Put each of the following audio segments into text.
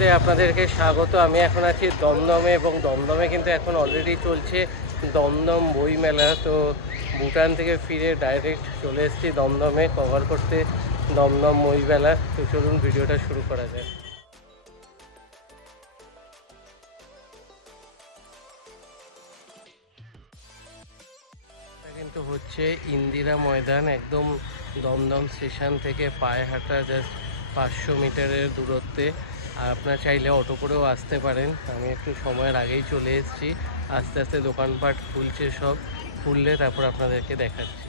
ভিডিওতে আপনাদেরকে স্বাগত। আমি এখন আছি দমদমে এবং দমদমে কিন্তু এখন অলরেডি চলছে দমদম বই মেলা। তো ভুটান থেকে ফিরে ডাইরেক্ট চলে এসেছি দমদমে কভার করতে দমদম বই মেলা। তো চলুন ভিডিওটা শুরু করা যায়। কিন্তু হচ্ছে ইন্দিরা ময়দান, একদম দমদম স্টেশন থেকে পায়ে হাঁটা জাস্ট 500 মিটারের দূরত্বে। আর আপনারা চাইলে অটো করেও আসতে পারেন। আমি একটু সময়ের আগেই চলে এসেছি। আস্তে আস্তে দোকানপাট খুলছে, সব খুললে তারপর আপনাদেরকে দেখাচ্ছি।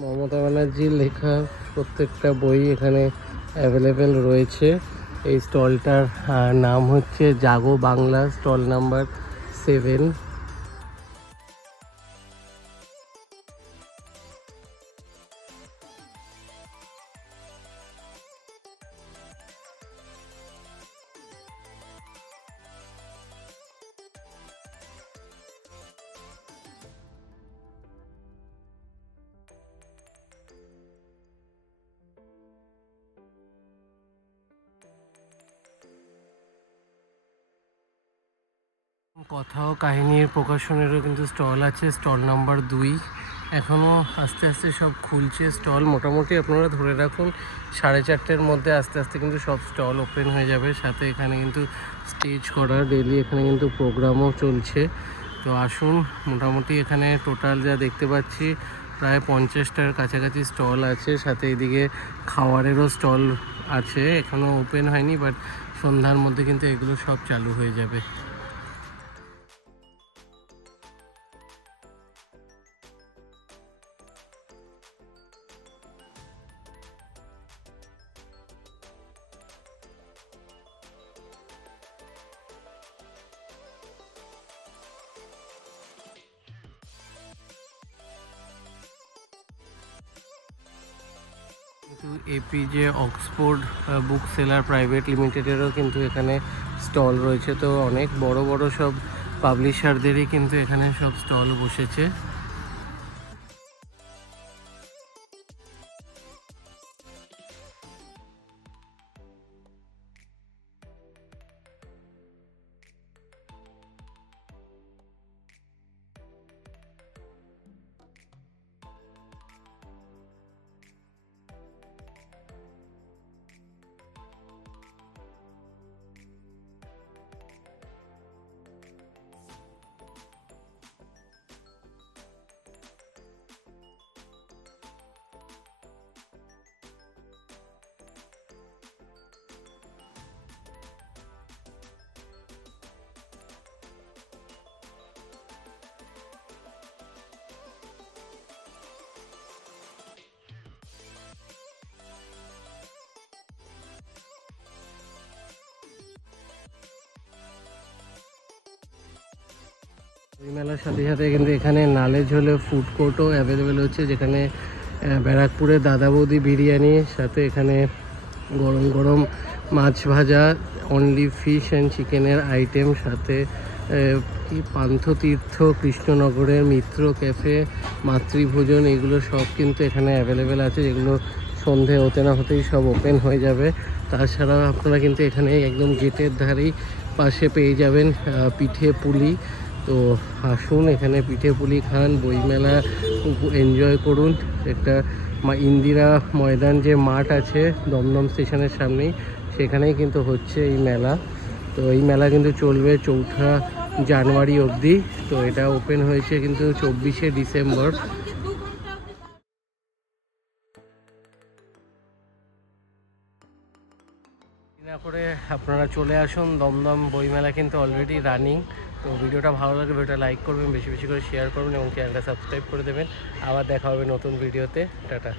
মমতা ব্যানার্জির লেখা প্রত্যেকটা বই এখানে অ্যাভেলেবেল রয়েছে। এই স্টলটার নাম হচ্ছে জাগো বাংলা, স্টল নাম্বার 7। কথা ও কাহিনীর প্রকাশনেরও কিন্তু স্টল আছে, স্টল নাম্বার 2। এখনও আস্তে আস্তে সব খুলছে স্টল। মোটামুটি আপনারা ধরে রাখুন 4:30-র মধ্যে আস্তে আস্তে কিন্তু সব স্টল ওপেন হয়ে যাবে। সাথে এখানে কিন্তু স্টেজ করা ডেলি এখানে কিন্তু প্রোগ্রামও চলছে। তো আসুন, মোটামুটি এখানে টোটাল যা দেখতে পাচ্ছি প্রায় 50টার কাছাকাছি স্টল আছে। সাথে এদিকে খাওয়ারেরও স্টল আছে, এখনও ওপেন হয়নি, বাট সন্ধ্যার মধ্যে কিন্তু এগুলো সব চালু হয়ে যাবে। কিন্তু APJ Oxford book seller private লিমিটেডেরও কিন্তু এখানে স্টল রয়েছে। তো অনেক বড় বড় সব পাবলিশারদেরই কিন্তু এখানে সব স্টল বসেছে। বই মেলার সাথে সাথে কিন্তু এখানে নালেজ হলে ফুড কোর্টও অ্যাভেলেবেল হচ্ছে, যেখানে ব্যারাকপুরের দাদা বৌদি বিরিয়ানি, সাথে এখানে গরম গরম মাছ ভাজা, অনলি ফিশ অ্যান্ড চিকেনের আইটেম, সাথে কি পান্থতীর্থ, কৃষ্ণনগরের মিত্র ক্যাফে, মাতৃভোজন, এগুলো সব কিন্তু এখানে অ্যাভেলেবেল আছে, যেগুলো সন্ধে হতে না হতেই সব ওপেন হয়ে যাবে। তাছাড়া আপনারা কিন্তু এখানে একদম গেটের ধারেই পাশে পেয়ে যাবেন পিঠে পুলি। তো আসুন, এখানে পিঠে পুলি খান, বইমেলা এনজয় করুন। একটা ইন্দিরা ময়দান যে মাঠ আছে দমদম স্টেশনের সামনেই, সেখানেই কিন্তু হচ্ছে এই মেলা। তো এই মেলা কিন্তু চলবে 4 জানুয়ারি অবধি। তো এটা ওপেন হয়েছে কিন্তু 24শে ডিসেম্বর। না করে আপনারা চলে আসুন, দমদম বইমেলা কিন্তু অলরেডি রানিং। তো ভিডিওটা ভালো লাগে ভিডিওটা লাইক করবেন, বেশি বেশি করে শেয়ার করবেন এবং চ্যানেলটা সাবস্ক্রাইব করে দেবেন। আবার দেখা হবে নতুন ভিডিওতে। টাটা।